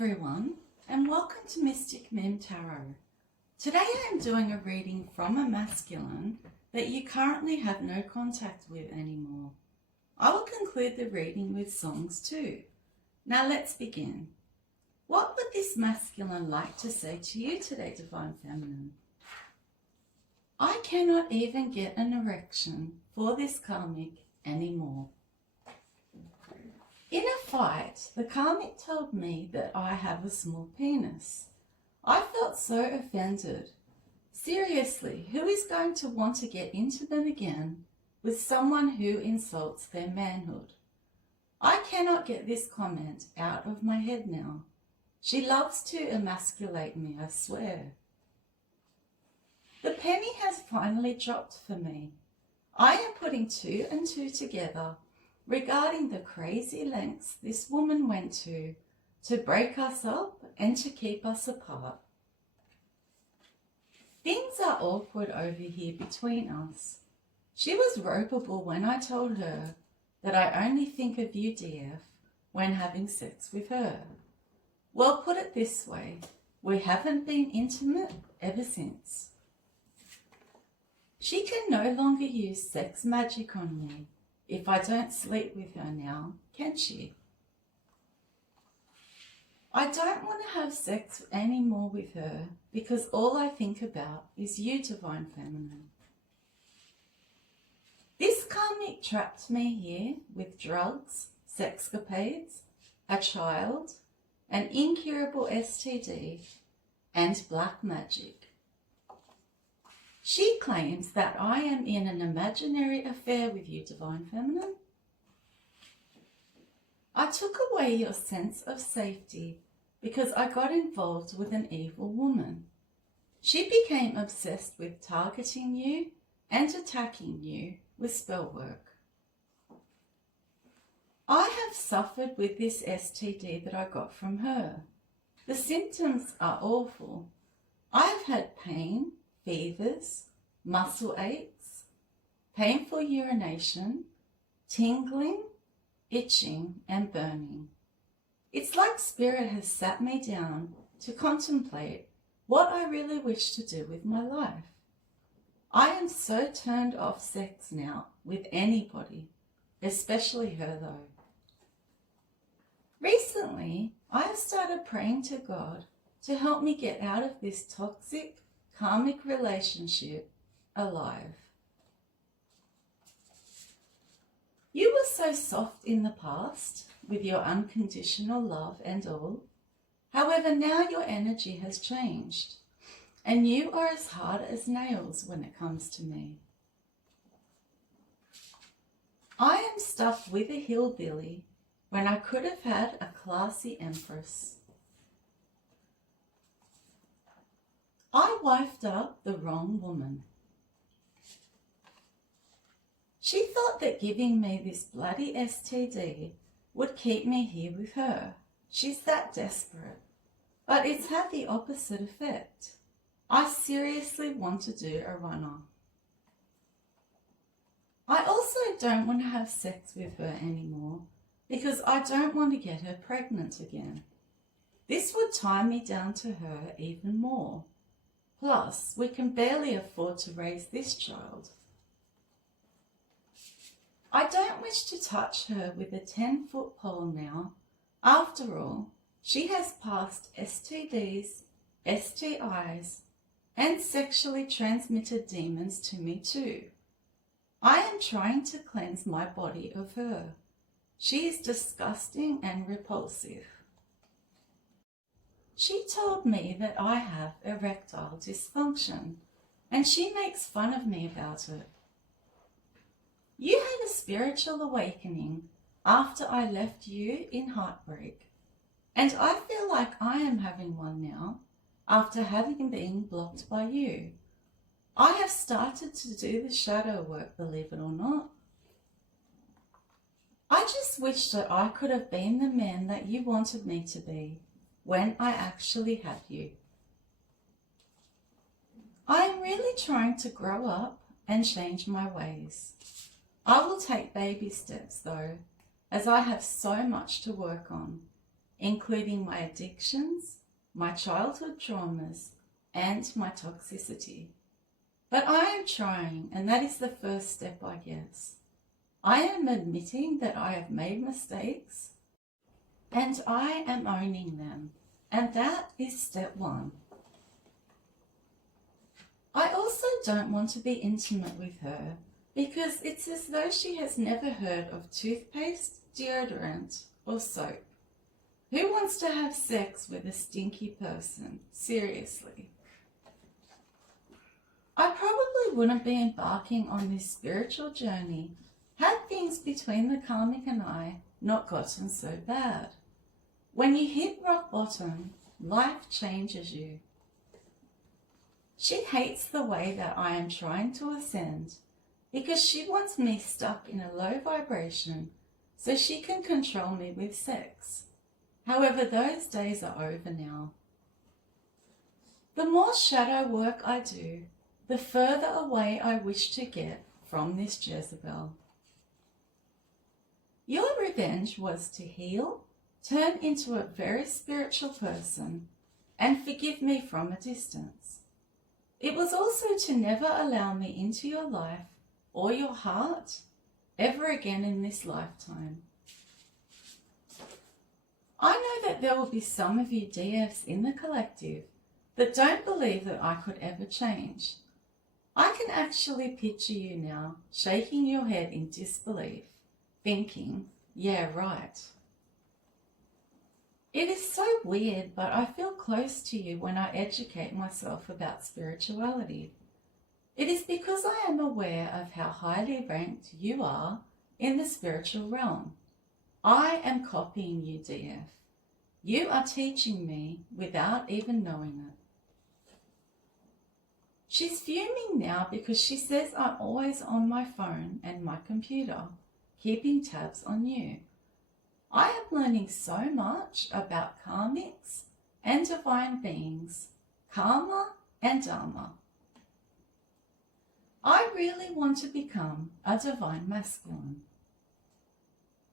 everyone, and welcome to Mystic Mem Tarot. Today I am doing a reading from a masculine that you currently have no contact with anymore. I will conclude the reading with songs too. Now let's begin. What would this masculine like to say to you today, Divine Feminine? I cannot even get an erection for this karmic anymore. In a fight, the karmic told me that I have a small penis. I felt so offended. Seriously, who is going to want to get intimate again with someone who insults their manhood? I cannot get this comment out of my head now. She loves to emasculate me, I swear. The penny has finally dropped for me. I am putting two and two together regarding the crazy lengths this woman went to break us up and to keep us apart. Things are awkward over here between us. She was ropeable when I told her that I only think of you, DF, when having sex with her. Well, put it this way, we haven't been intimate ever since. She can no longer use sex magic on me if I don't sleep with her now, can she? I don't want to have sex anymore with her because all I think about is you, Divine Feminine. This karmic trapped me here with drugs, sexcapades, a child, an incurable STD, and black magic. She claims that I am in an imaginary affair with you, Divine Feminine. I took away your sense of safety because I got involved with an evil woman. She became obsessed with targeting you and attacking you with spell work. I have suffered with this STD that I got from her. The symptoms are awful. I have had pain, fevers, muscle aches, painful urination, tingling, itching and burning. It's like Spirit has sat me down to contemplate what I really wish to do with my life. I am so turned off sex now with anybody, especially her though. Recently, I have started praying to God to help me get out of this toxic, karmic relationship alive. You were so soft in the past with your unconditional love and all. However, now your energy has changed and you are as hard as nails when it comes to me. I am stuck with a hillbilly when I could have had a classy empress. I wifed up the wrong woman. She thought that giving me this bloody STD would keep me here with her. She's that desperate. But it's had the opposite effect. I seriously want to do a runner. I also don't want to have sex with her anymore because I don't want to get her pregnant again. This would tie me down to her even more. Plus, we can barely afford to raise this child. I don't wish to touch her with a 10-foot pole now. After all, she has passed STDs, STIs, and sexually transmitted demons to me too. I am trying to cleanse my body of her. She is disgusting and repulsive. She told me that I have erectile dysfunction, and she makes fun of me about it. You had a spiritual awakening after I left you in heartbreak, and I feel like I am having one now after having been blocked by you. I have started to do the shadow work, believe it or not. I just wish that I could have been the man that you wanted me to be when I actually had you. I am really trying to grow up and change my ways. I will take baby steps though, as I have so much to work on. including my addictions, my childhood traumas, and my toxicity. But I am trying, and that is the first step, I guess. I am admitting that I have made mistakes, and I am owning them, and that is step one. I also don't want to be intimate with her because it's as though she has never heard of toothpaste, deodorant, or soap. Who wants to have sex with a stinky person? Seriously. I probably wouldn't be embarking on this spiritual journey had things between the karmic and I not gotten so bad. When you hit rock bottom, life changes you. She hates the way that I am trying to ascend because she wants me stuck in a low vibration so she can control me with sex. However, those days are over now. The more shadow work I do, the further away I wish to get from this Jezebel. Your revenge was to heal, turn into a very spiritual person, and forgive me from a distance. It was also to never allow me into your life or your heart ever again in this lifetime. I know that there will be some of you DFs in the collective that don't believe that I could ever change. I can actually picture you now shaking your head in disbelief, thinking, yeah, right. It is so weird, but I feel close to you when I educate myself about spirituality. It is because I am aware of how highly ranked you are in the spiritual realm. I am copying you, DF. You are teaching me without even knowing it. She's fuming now because she says I'm always on my phone and my computer, keeping tabs on you. I am learning so much about karmics and divine beings, karma and dharma. I really want to become a divine masculine.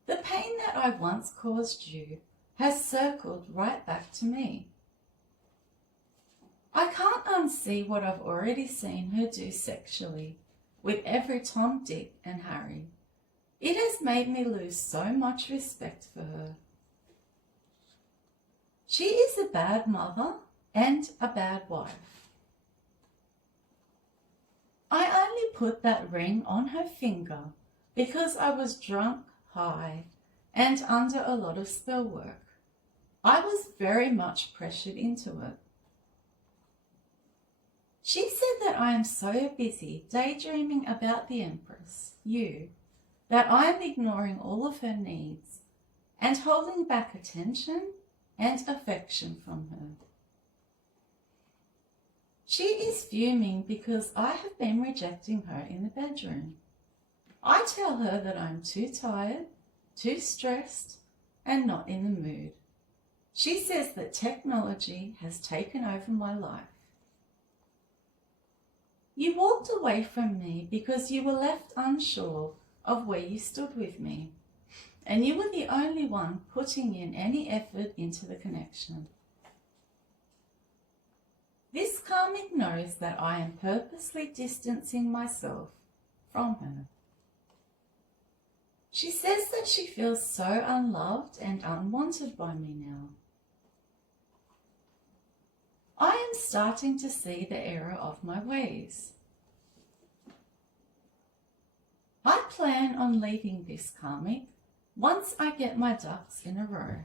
The pain that I once caused you has circled right back to me. I can't unsee what I've already seen her do sexually with every Tom, Dick and Harry. It has made me lose so much respect for her. She is a bad mother and a bad wife. I only put that ring on her finger because I was drunk, high, and under a lot of spell work. I was very much pressured into it. She said that I am so busy daydreaming about the Empress, you, that I am ignoring all of her needs and holding back attention and affection from her. She is fuming because I have been rejecting her in the bedroom. I tell her that I'm too tired, too stressed, and not in the mood. She says that technology has taken over my life. You walked away from me because you were left unsure of where you stood with me, and you were the only one putting in any effort into the connection. This karmic knows that I am purposely distancing myself from her. She says that she feels so unloved and unwanted by me now. I am starting to see the error of my ways. I plan on leaving this karmic once I get my ducks in a row.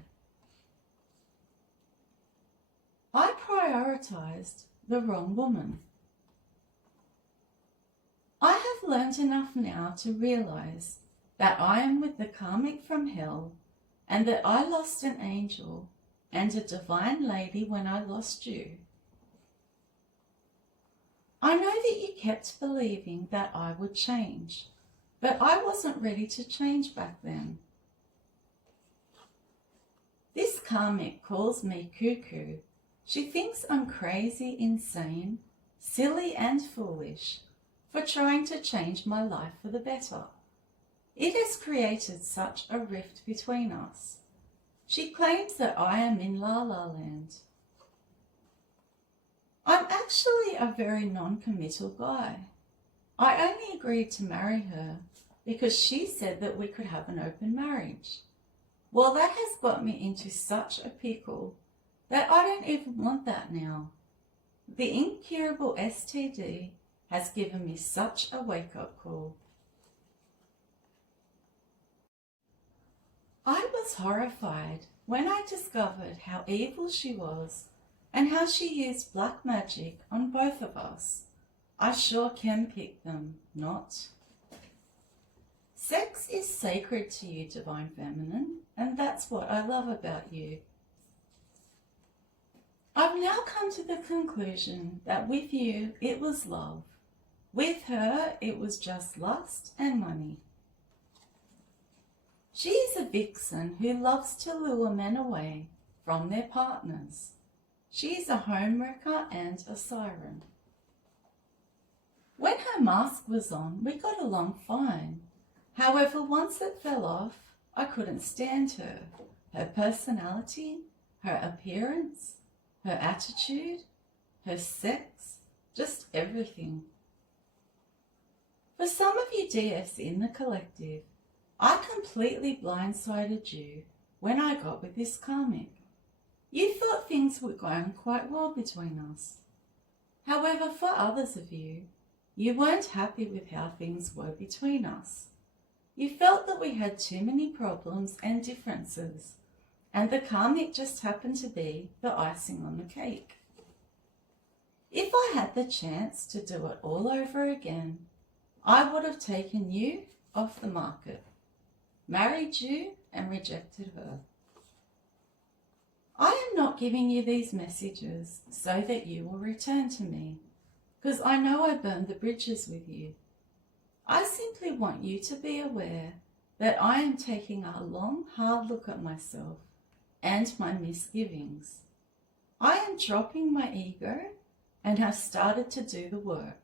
I prioritized the wrong woman. I have learned enough now to realize that I am with the karmic from hell and that I lost an angel and a divine lady when I lost you. I know that you kept believing that I would change, but I wasn't ready to change back then. This karmic calls me cuckoo. She thinks I'm crazy, insane, silly and foolish for trying to change my life for the better. It has created such a rift between us. She claims that I am in La La Land. I'm actually a very non-committal guy. I only agreed to marry her because she said that we could have an open marriage. Well, that has got me into such a pickle that I don't even want that now. The incurable STD has given me such a wake-up call. I was horrified when I discovered how evil she was and how she used black magic on both of us. I sure can pick them, not. Sex is sacred to you, Divine Feminine, and that's what I love about you. I've now come to the conclusion that with you, it was love. With her, it was just lust and money. She is a vixen who loves to lure men away from their partners. She is a homewrecker and a siren. When her mask was on, we got along fine. However, once it fell off, I couldn't stand her. Her personality, her appearance, her attitude, her sex, just everything. For some of you DFs in the collective, I completely blindsided you when I got with this Karmic. You thought things were going quite well between us. However, for others of you, you weren't happy with how things were between us. You felt that we had too many problems and differences, and the Karmic just happened to be the icing on the cake. If I had the chance to do it all over again, I would have taken you off the market, married you and rejected her. I am not giving you these messages so that you will return to me, because I know I burned the bridges with you. I simply want you to be aware that I am taking a long, hard look at myself and my misgivings. I am dropping my ego and have started to do the work.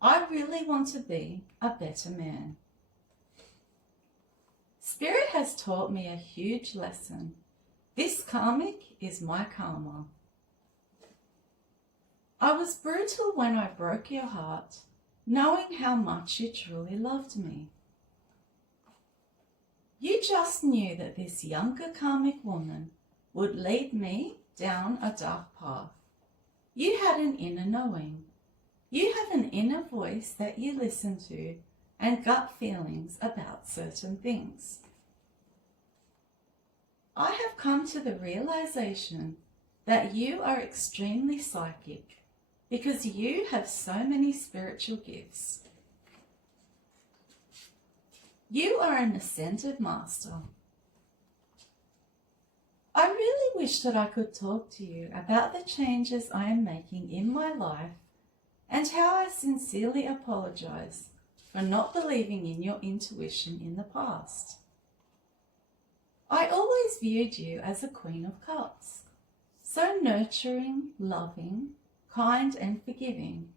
I really want to be a better man. Spirit has taught me a huge lesson. This Karmic is my karma. I was brutal when I broke your heart, knowing how much you truly loved me. You just knew that this younger Karmic woman would lead me down a dark path. You had an inner knowing. You have an inner voice that you listen to and gut feelings about certain things. I have come to the realization that you are extremely psychic because you have so many spiritual gifts. You are an ascended master. I really wish that I could talk to you about the changes I am making in my life and how I sincerely apologize for not believing in your intuition in the past. I always viewed you as a Queen of Cups, so nurturing, loving, kind and forgiving.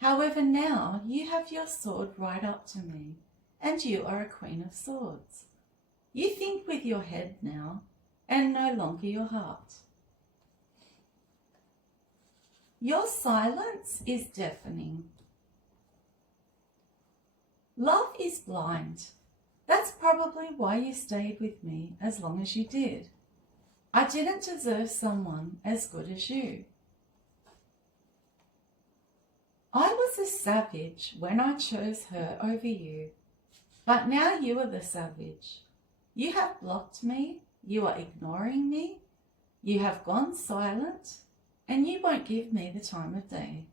However, now you have your sword right up to me, and you are a Queen of Swords. You think with your head now, and no longer your heart. Your silence is deafening. Love is blind. That's probably why you stayed with me as long as you did. I didn't deserve someone as good as you. I was a savage when I chose her over you, but now you are the savage. You have blocked me, you are ignoring me, you have gone silent, and you won't give me the time of day.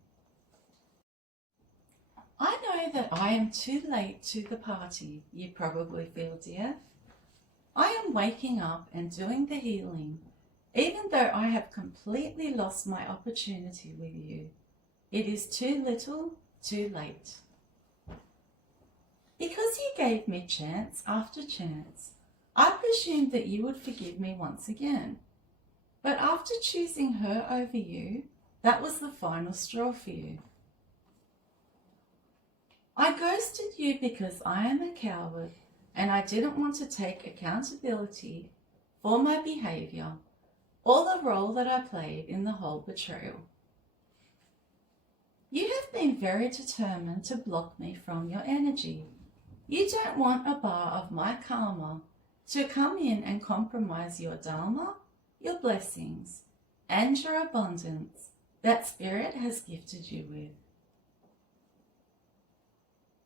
I know that I am too late to the party, you probably feel, dear. I am waking up and doing the healing, even though I have completely lost my opportunity with you. It is too little, too late. Because you gave me chance after chance, I presumed that you would forgive me once again. But after choosing her over you, that was the final straw for you. I ghosted you because I am a coward and I didn't want to take accountability for my behaviour or the role that I played in the whole betrayal. You have been very determined to block me from your energy. You don't want a bar of my karma to come in and compromise your dharma, your blessings, and your abundance that Spirit has gifted you with.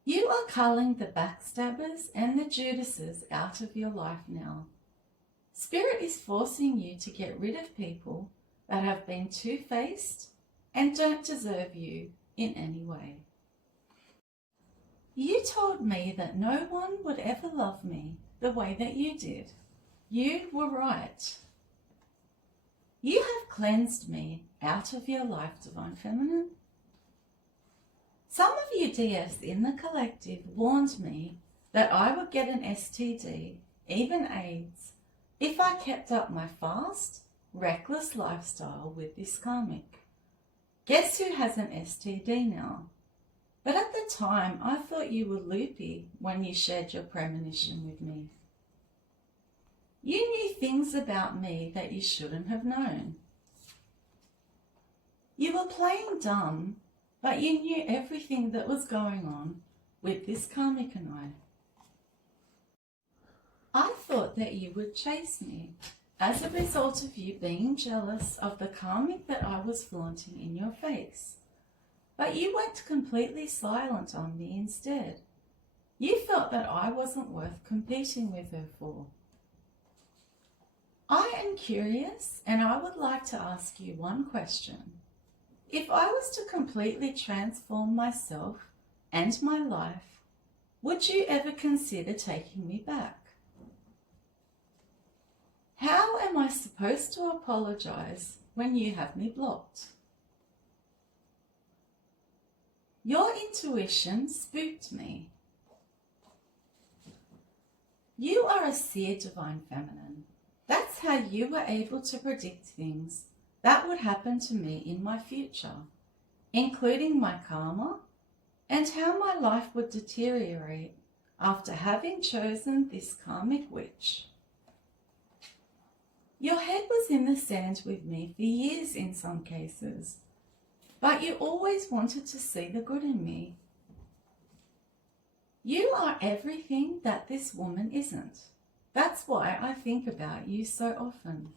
You are culling the backstabbers and the Judases out of your life now. Spirit is forcing you to get rid of people that have been two-faced and don't deserve you in any way. You told me that no one would ever love me the way that you did. You were right. You have cleansed me out of your life, Divine Feminine. Some of you DS in the collective warned me that I would get an STD, even AIDS, if I kept up my fast, reckless lifestyle with this karmic. Guess who has an STD now? But at the time, I thought you were loopy when you shared your premonition with me. You knew things about me that you shouldn't have known. You were playing dumb, but you knew everything that was going on with this karmic and I thought that you would chase me as a result of you being jealous of the karmic that I was flaunting in your face. But you went completely silent on me instead. You felt that I wasn't worth competing with her for. I am curious, and I would like to ask you one question. If I was to completely transform myself and my life, would you ever consider taking me back? How am I supposed to apologize when you have me blocked? Your intuition spooked me. You are a seer, Divine Feminine. That's how you were able to predict things that would happen to me in my future, including my karma and how my life would deteriorate after having chosen this karmic witch. Your head was in the sand with me for years in some cases, but you always wanted to see the good in me. You are everything that this woman isn't. That's why I think about you so often.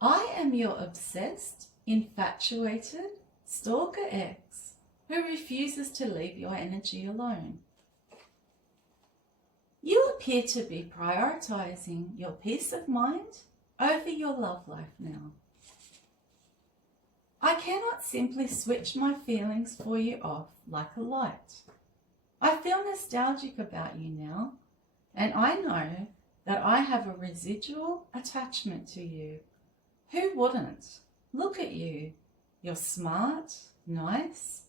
I am your obsessed, infatuated, stalker ex who refuses to leave your energy alone. You appear to be prioritizing your peace of mind over your love life now. I cannot simply switch my feelings for you off like a light. I feel nostalgic about you now, and I know that I have a residual attachment to you. Who wouldn't? Look at you. You're smart, nice,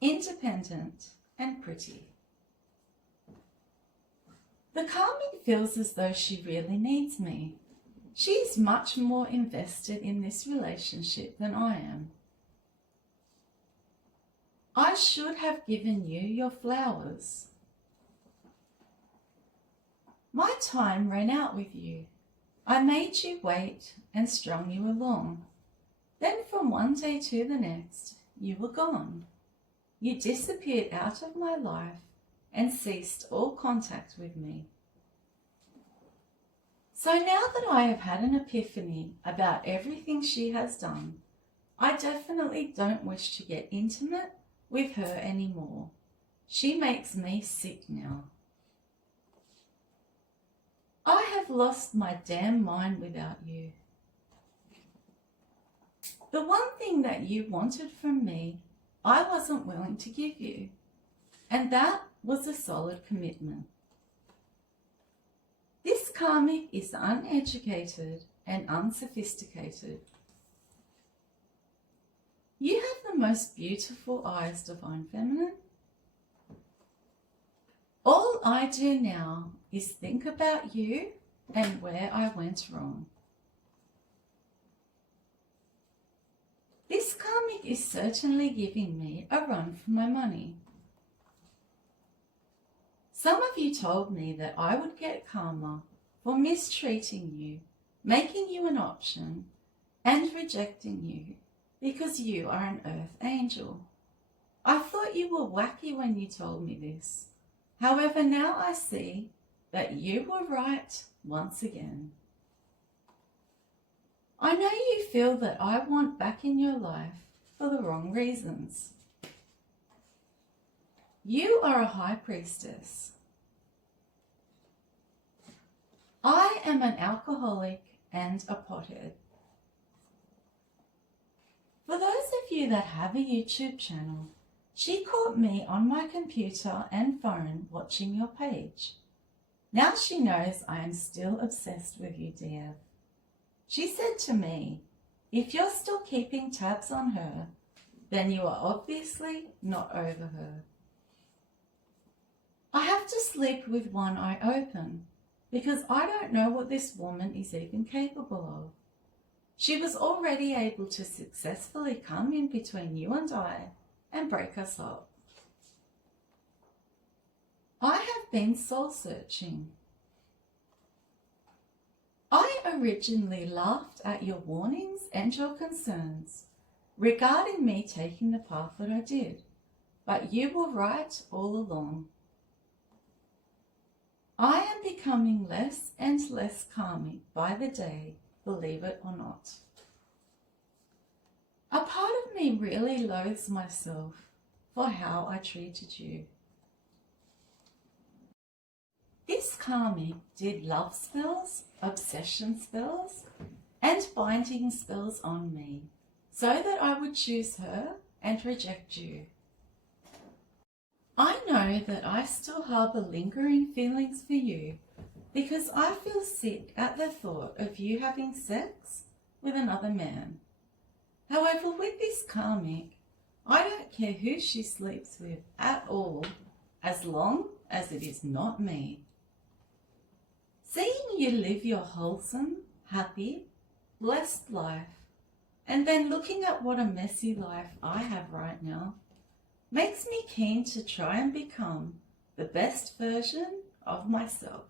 independent, and pretty. The karmic feels as though she really needs me. She's much more invested in this relationship than I am. I should have given you your flowers. My time ran out with you. I made you wait and strung you along. Then from one day to the next, you were gone. You disappeared out of my life and ceased all contact with me. So now that I have had an epiphany about everything she has done, I definitely don't wish to get intimate with her anymore. She makes me sick now. I have lost my damn mind without you. The one thing that you wanted from me, I wasn't willing to give you, and that was a solid commitment. This karmic is uneducated and unsophisticated. You have the most beautiful eyes, Divine Feminine. All I do now is think about you and where I went wrong. This karmic is certainly giving me a run for my money. Some of you told me that I would get karma for mistreating you, making you an option, and rejecting you because you are an earth angel. I thought you were wacky when you told me this. However, now I see that you were right once again. I know you feel that I want back in your life for the wrong reasons. You are a high priestess. I am an alcoholic and a pothead. For those of you that have a YouTube channel, she caught me on my computer and phone watching your page. Now she knows I am still obsessed with you, dear. She said to me, if you're still keeping tabs on her, then you are obviously not over her. I have to sleep with one eye open because I don't know what this woman is even capable of. She was already able to successfully come in between you and I and break us up. I have been soul searching. I originally laughed at your warnings and your concerns regarding me taking the path that I did, but you were right all along. I am becoming less and less karmic by the day, believe it or not. A part of me really loathes myself for how I treated you. This karmic did love spells, obsession spells, and binding spells on me, so that I would choose her and reject you. I know that I still harbour lingering feelings for you because I feel sick at the thought of you having sex with another man. However, with this karmic, I don't care who she sleeps with at all, as long as it is not me. Seeing you live your wholesome, happy, blessed life, and then looking at what a messy life I have right now, makes me keen to try and become the best version of myself.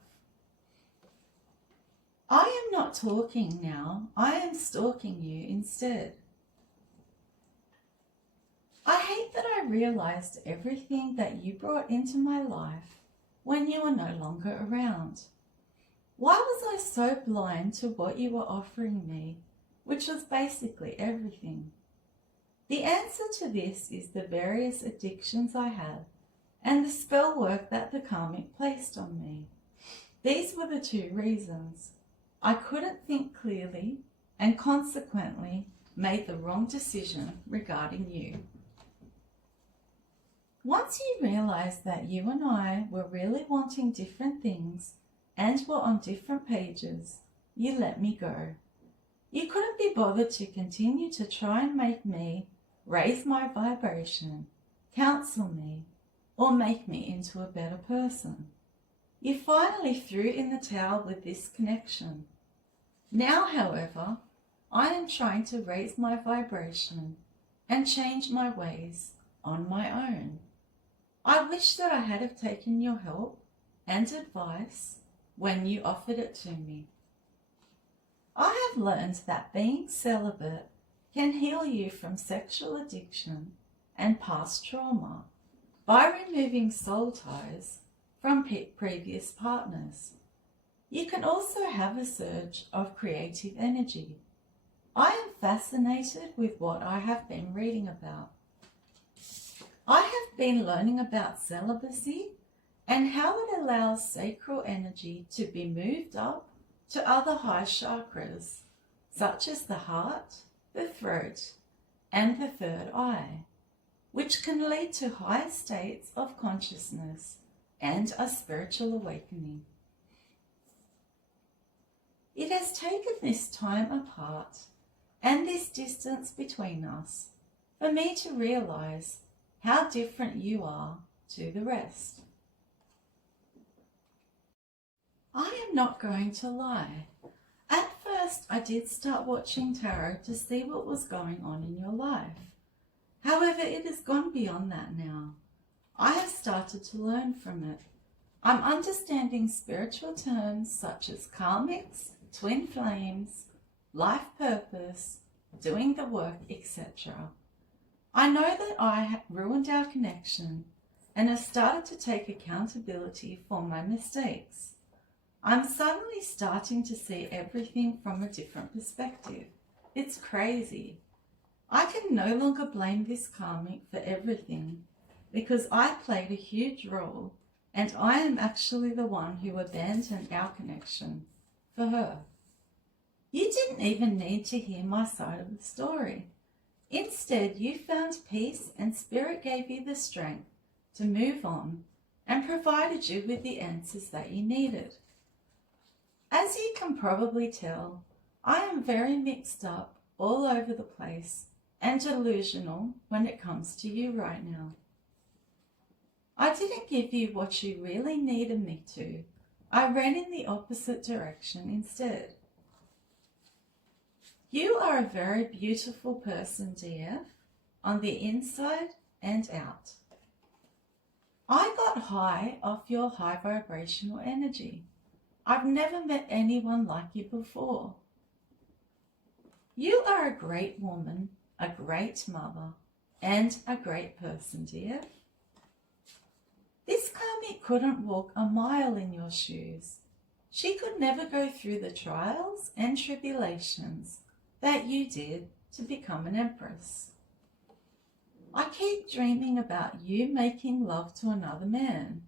I am not talking now, I am stalking you instead. I hate that I realized everything that you brought into my life when you were no longer around. Why was I so blind to what you were offering me, which was basically everything? The answer to this is the various addictions I had and the spell work that the karmic placed on me. These were the two reasons. I couldn't think clearly and consequently made the wrong decision regarding you. Once you realized that you and I were really wanting different things and were on different pages, you let me go. You couldn't be bothered to continue to try and make me raise my vibration, counsel me, or make me into a better person. You finally threw in the towel with this connection. Now, however, I am trying to raise my vibration and change my ways on my own. I wish that I had have taken your help and advice when you offered it to me. I have learned that being celibate can heal you from sexual addiction and past trauma by removing soul ties from previous partners. You can also have a surge of creative energy. I am fascinated with what I have been reading about. I have been learning about celibacy and how it allows sacral energy to be moved up to other high chakras, such as the heart, the throat, and the third eye, which can lead to high states of consciousness and a spiritual awakening. It has taken this time apart and this distance between us for me to realize how different you are to the rest. I am not going to lie. At first, I did start watching tarot to see what was going on in your life. However, it has gone beyond that now. I have started to learn from it. I'm understanding spiritual terms such as karmics, twin flames, life purpose, doing the work, etc. I know that I have ruined our connection and have started to take accountability for my mistakes. I'm suddenly starting to see everything from a different perspective. It's crazy. I can no longer blame this karmic for everything because I played a huge role and I am actually the one who abandoned our connection for her. You didn't even need to hear my side of the story. Instead, you found peace and Spirit gave you the strength to move on and provided you with the answers that you needed. As you can probably tell, I am very mixed up all over the place and delusional when it comes to you right now. I didn't give you what you really needed me to. I ran in the opposite direction instead. You are a very beautiful person, DF, on the inside and out. I got high off your high vibrational energy. I've never met anyone like you before. You are a great woman, a great mother, and a great person, dear. This karmic couldn't walk a mile in your shoes. She could never go through the trials and tribulations that you did to become an empress. I keep dreaming about you making love to another man.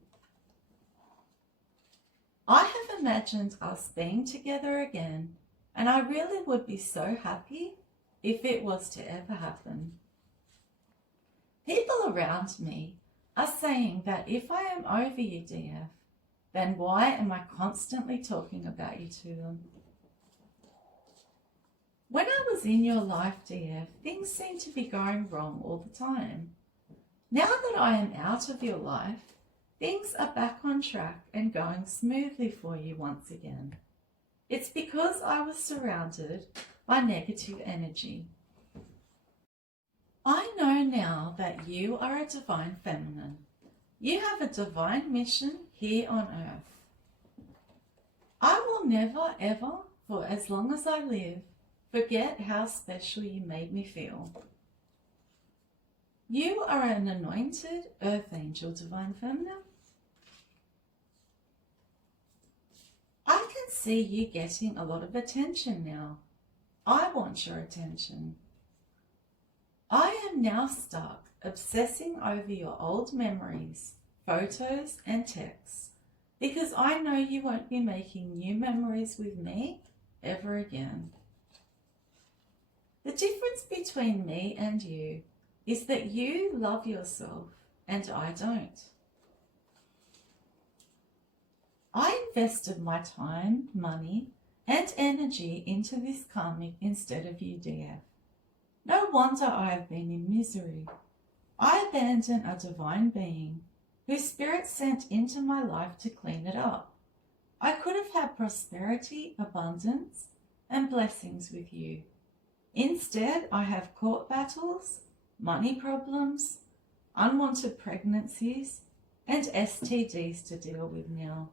I have imagined us being together again, and I really would be so happy if it was to ever happen. People around me are saying that if I am over you, DF, then why am I constantly talking about you to them? When I was in your life, DF, things seemed to be going wrong all the time. Now that I am out of your life, things are back on track and going smoothly for you once again. It's because I was surrounded by negative energy. I know now that you are a divine feminine. You have a divine mission here on earth. I will never ever, for as long as I live, forget how special you made me feel. You are an anointed earth angel, divine feminine. I can see you getting a lot of attention now. I want your attention. I am now stuck obsessing over your old memories, photos and texts, because I know you won't be making new memories with me ever again. The difference between me and you is that you love yourself and I don't. I invested my time, money, and energy into this karmic instead of you, DF. No wonder I have been in misery. I abandoned a divine being whose Spirit sent into my life to clean it up. I could have had prosperity, abundance, and blessings with you. Instead, I have court battles, money problems, unwanted pregnancies, and STDs to deal with now.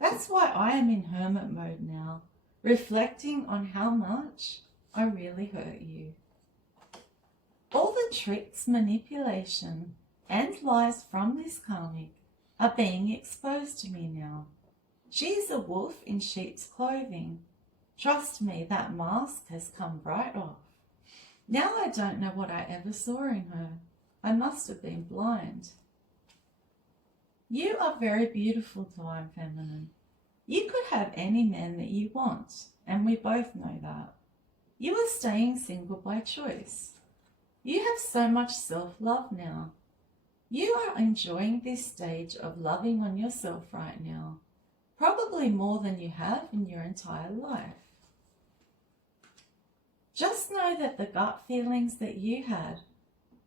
That's why I am in hermit mode now, reflecting on how much I really hurt you. All the tricks, manipulation, and lies from this karmic are being exposed to me now. She is a wolf in sheep's clothing. Trust me, that mask has come right off. Now I don't know what I ever saw in her. I must have been blind. You are very beautiful, divine feminine. You could have any man that you want, and we both know that. You are staying single by choice. You have so much self-love now. You are enjoying this stage of loving on yourself right now, probably more than you have in your entire life. Just know that the gut feelings that you had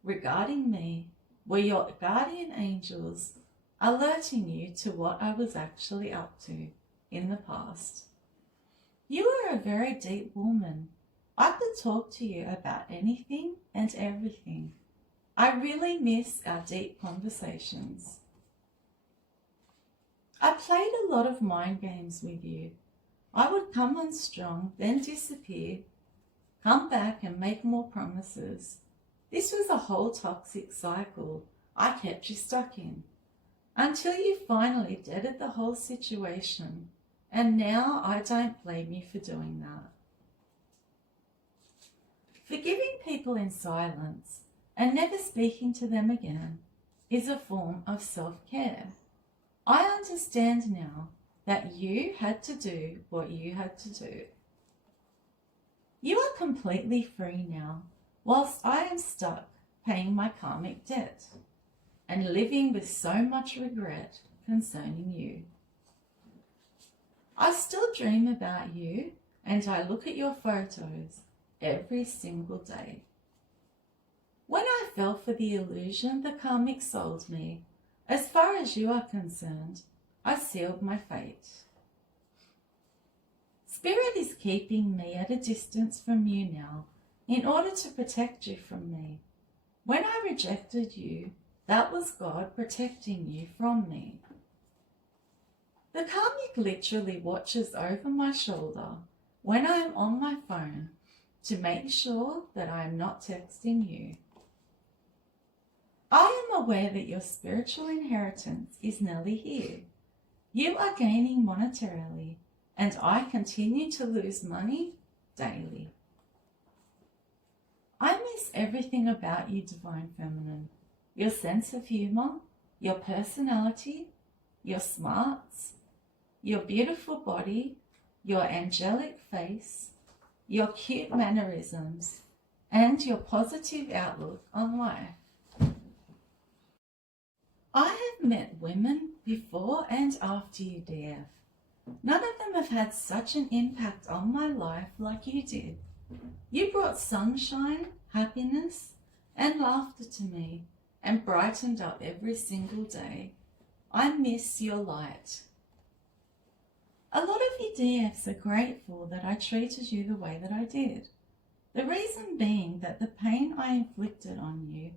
regarding me were your guardian angels alerting you to what I was actually up to in the past. You are a very deep woman. I could talk to you about anything and everything. I really miss our deep conversations. I played a lot of mind games with you. I would come on strong, then disappear, come back and make more promises. This was a whole toxic cycle I kept you stuck in, until you finally deaded the whole situation, and now I don't blame you for doing that. Forgiving people in silence and never speaking to them again is a form of self-care. I understand now that you had to do what you had to do. You are completely free now, whilst I am stuck paying my karmic debt and living with so much regret concerning you. I still dream about you, and I look at your photos every single day. When I fell for the illusion the karmic sold me, as far as you are concerned, I sealed my fate. Spirit is keeping me at a distance from you now in order to protect you from me. When I rejected you, that was God protecting you from me. The karmic literally watches over my shoulder when I am on my phone to make sure that I am not texting you. I am aware that your spiritual inheritance is nearly here. You are gaining monetarily, and I continue to lose money daily. I miss everything about you, Divine Feminine. Your sense of humour, your personality, your smarts, your beautiful body, your angelic face, your cute mannerisms, and your positive outlook on life. I have met women before and after you, DF. None of them have had such an impact on my life like you did. You brought sunshine, happiness, and laughter to me and brightened up every single day. I miss your light. A lot of you DFs are grateful that I treated you the way that I did. The reason being that the pain I inflicted on you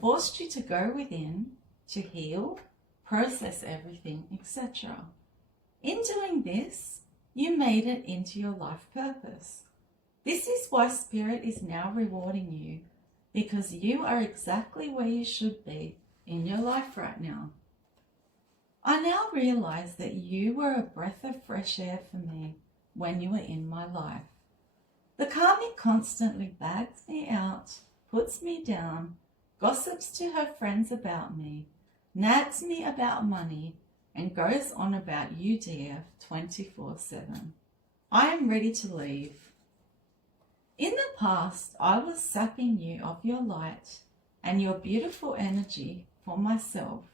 forced you to go within, to heal, process everything, etc. In doing this, you made it into your life purpose. This is why Spirit is now rewarding you, because you are exactly where you should be in your life right now. I now realize that you were a breath of fresh air for me when you were in my life. The karmic constantly bags me out, puts me down, gossips to her friends about me, nags me about money, and goes on about you, dear, 24/7. I am ready to leave. In the past, I was sucking you of your light and your beautiful energy for myself,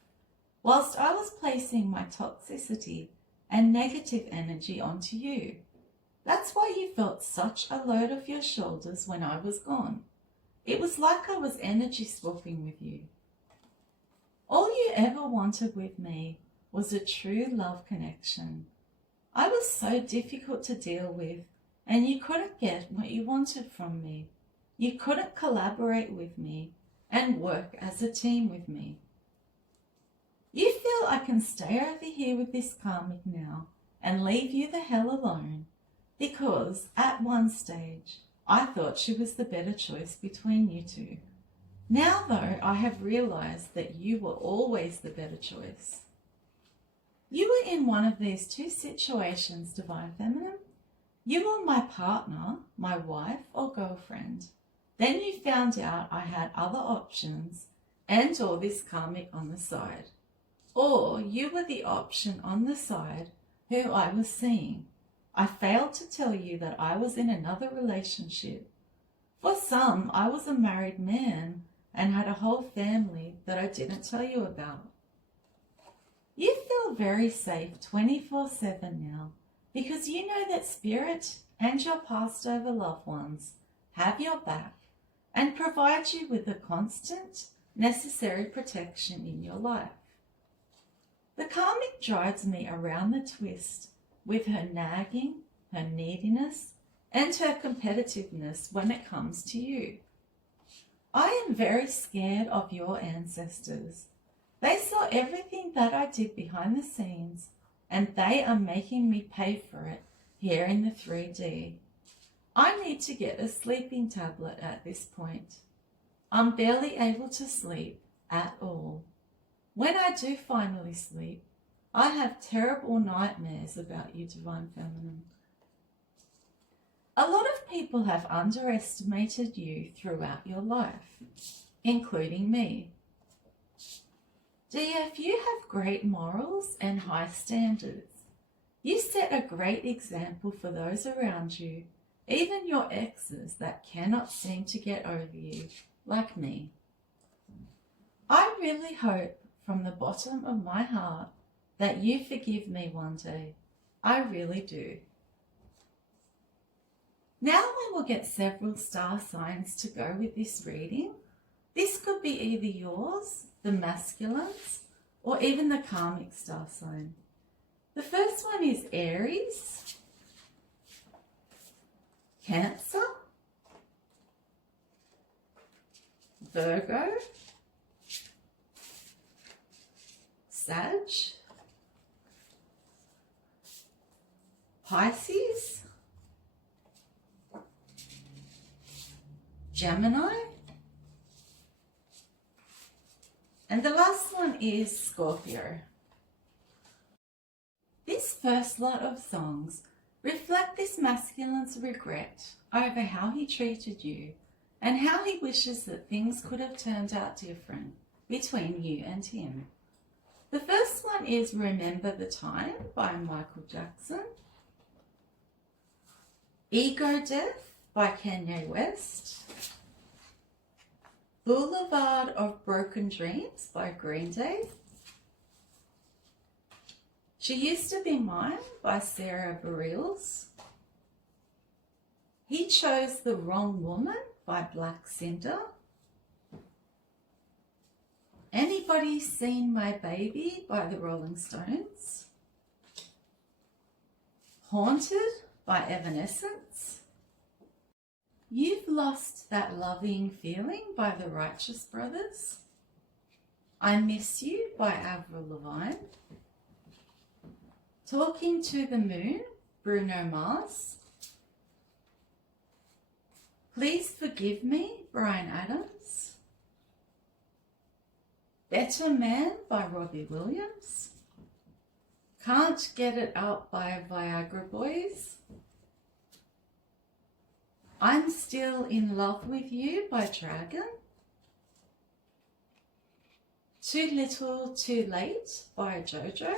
whilst I was placing my toxicity and negative energy onto you. That's why you felt such a load off your shoulders when I was gone. It was like I was energy swapping with you. All you ever wanted with me was a true love connection. I was so difficult to deal with, and you couldn't get what you wanted from me. You couldn't collaborate with me and work as a team with me. You feel I can stay over here with this karmic now and leave you the hell alone, because at one stage I thought she was the better choice between you two. Now though, I have realized that you were always the better choice. You were in one of these two situations, Divine Feminine. You were my partner, my wife or girlfriend. Then you found out I had other options and or this karmic on the side. Or you were the option on the side who I was seeing. I failed to tell you that I was in another relationship. For some, I was a married man and had a whole family that I didn't tell you about. You feel very safe 24/7 now, because you know that Spirit and your passed over loved ones have your back and provide you with the constant, necessary protection in your life. The karmic drives me around the twist with her nagging, her neediness, and her competitiveness when it comes to you. I am very scared of your ancestors. They saw everything that I did behind the scenes and they are making me pay for it here in the 3D. I need to get a sleeping tablet at this point. I'm barely able to sleep at all. When I do finally sleep, I have terrible nightmares about you, Divine Feminine. A lot of people have underestimated you throughout your life, including me. DF, you have great morals and high standards. You set a great example for those around you, even your exes that cannot seem to get over you, like me. I really hope from the bottom of my heart that you forgive me one day. I really do. Now we will get several star signs to go with this reading. This could be either yours, the masculines, or even the karmic star sign. The first one is Aries, Cancer, Virgo, Sag, Pisces, Gemini, and the last one is Scorpio. This first lot of songs reflect this masculine's regret over how he treated you and how he wishes that things could have turned out different between you and him. The first one is Remember the Time by Michael Jackson, Ego Death by Kanye West, Boulevard of Broken Dreams by Green Day, She Used to Be Mine by Sarah Bareilles, He Chose the Wrong Woman by Black Cinder, Anybody Seen My Baby by the Rolling Stones, Haunted by Evanescence, You've Lost That Loving Feeling by the Righteous Brothers, I Miss You by Avril Lavigne, Talking to the Moon, Bruno Mars, Please Forgive Me, Bryan Adams, Better Man by Robbie Williams, Can't Get It Up by Viagra Boys, I'm Still in Love with You by Dragon, Too Little Too Late by JoJo,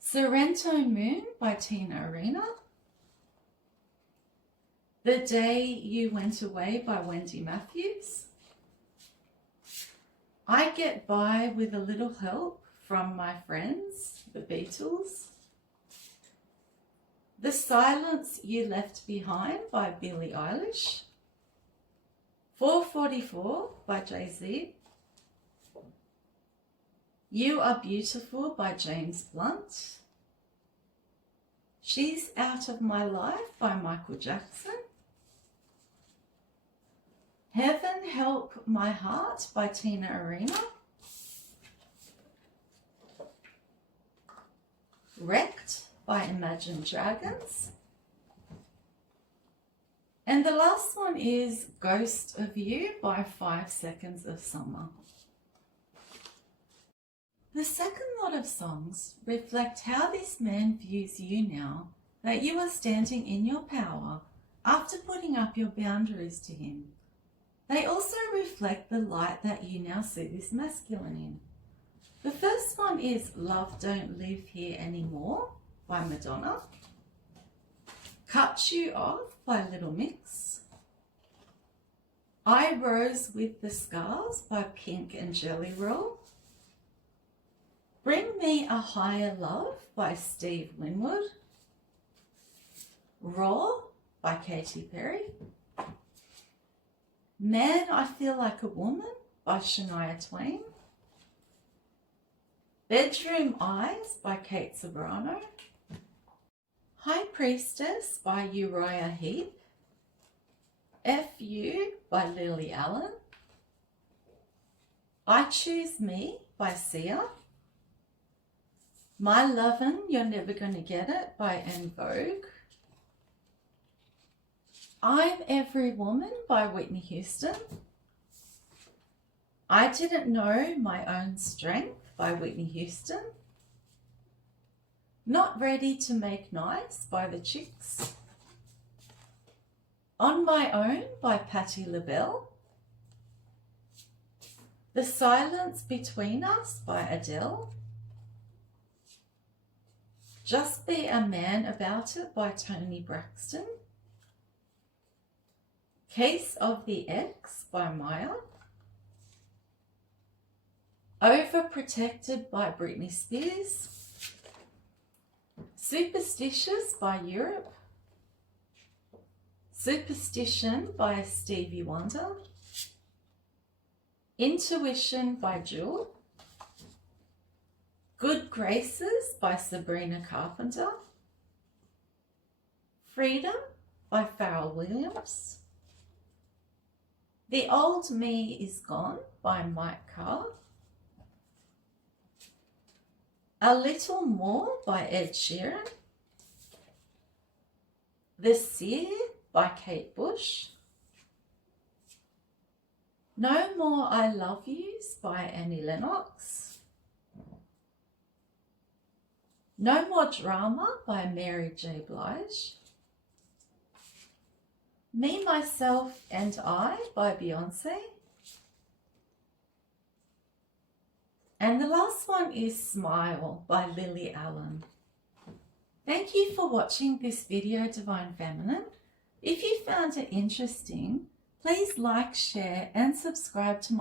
Sorrento Moon by Tina Arena, The Day You Went Away by Wendy Matthews, I Get By With a Little Help from My Friends, the Beatles, The Silence You Left Behind by Billie Eilish, 444 by Jay-Z, You Are Beautiful by James Blunt, She's Out of My Life by Michael Jackson, Heaven Help My Heart by Tina Arena, Wrecked by Imagine Dragons, and the last one is Ghost of You by 5 Seconds of Summer. The second lot of songs reflect how this man views you now that you are standing in your power after putting up your boundaries to him. They also reflect the light that you now see this masculine in. The first one is Love Don't Live Here Anymore by Madonna, Cut You Off by Little Mix, I Rose with the Scars by Pink and Jelly Roll, Bring Me a Higher Love by Steve Winwood, Raw by Katy Perry, Man, I Feel Like a Woman by Shania Twain, Bedroom Eyes by Kate Ceberano, High Priestess by Uriah Heep, F.U. by Lily Allen, I Choose Me by Sia, My Lovin', You're Never Gonna Get It by En Vogue. I'm Every Woman by Whitney Houston. I Didn't Know My Own Strength by Whitney Houston. Not Ready to Make Nice by The Chicks. On My Own by Patti LaBelle. The Silence Between Us by Adele. Just Be a Man About It by Toni Braxton. Case of the Ex by Maya. Overprotected by Britney Spears. Superstitious by Europe. Superstition by Stevie Wonder. Intuition by Jewel. Good Graces by Sabrina Carpenter. Freedom by Pharrell Williams. The Old Me Is Gone by Mike Carr. A Little More by Ed Sheeran. The Seer by Kate Bush. No More I Love Yous by Annie Lennox. No More Drama by Mary J. Blige. Me, Myself and I by Beyonce. And the last one is Smile by Lily Allen. Thank you for watching this video, Divine Feminine. If you found it interesting, please like, share and subscribe to my